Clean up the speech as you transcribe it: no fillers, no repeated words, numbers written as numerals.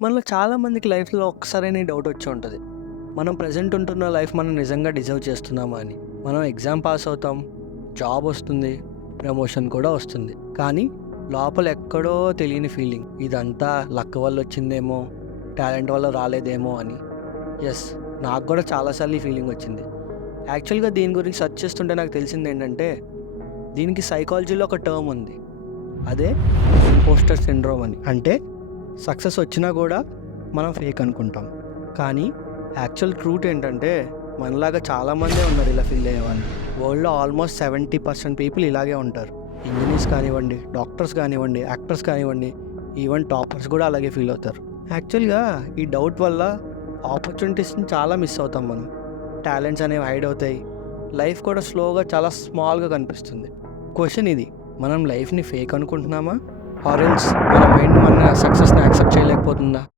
మనలో చాలామందికి లైఫ్‌లో ఒక్కసారైనా ఈ డౌట్ వచ్చి ఉంటది. మనం ప్రెజెంట్ ఉంటున్న లైఫ్ మనం నిజంగా డిజర్వ్ చేస్తున్నామా అని. మనం ఎగ్జామ్ పాస్ అవుతాం, జాబ్ వస్తుంది, ప్రమోషన్ కూడా వస్తుంది. కానీ లోపల ఎక్కడో తెలియని ఫీలింగ్ ఇదంతా లక్ వల్ల వచ్చిందేమో, టాలెంట్ వల్ల రాలేదేమో అని. యెస్, నాకు కూడా చాలా సార్లు ఈ ఫీలింగ్ వచ్చింది. యాక్చువల్‌గా దీని గురించి సెర్చ్ చేస్తుంటే నాకు తెలిసిందేంటంటే, దీనికి సైకాలజీలో ఒక టర్మ్ ఉంది. అదే ఇంపోస్టర్ సిండ్రోమ్ అని. అంటే సక్సెస్ వచ్చినా కూడా మనం ఫేక్ అనుకుంటాం. కానీ యాక్చువల్ ట్రూత్ ఏంటంటే మనలాగా చాలామందే ఉన్నారు ఇలా ఫీల్ అయ్యేవాళ్ళు. వరల్డ్లో ఆల్మోస్ట్ 70% పీపుల్ ఇలాగే ఉంటారు. ఇంజనీర్స్ కానివ్వండి, డాక్టర్స్ కానివ్వండి, యాక్టర్స్ కానివ్వండి, ఈవెన్ టాపర్స్ కూడా అలాగే ఫీల్ అవుతారు. యాక్చువల్గా ఈ డౌట్ వల్ల ఆపర్చునిటీస్ని చాలా మిస్ అవుతాం మనం. టాలెంట్స్ అనేవి హైడ్ అవుతాయి. లైఫ్ కూడా స్లోగా చాలా స్మాల్గా కనిపిస్తుంది. క్వశ్చన్ ఇది, మనం లైఫ్ని ఫేక్ అనుకుంటున్నామా, ఆర్ ఎల్స్ మన మైండ్ మన సక్సెస్ని యాక్సెప్ట్ చేయలేకపోతుందా?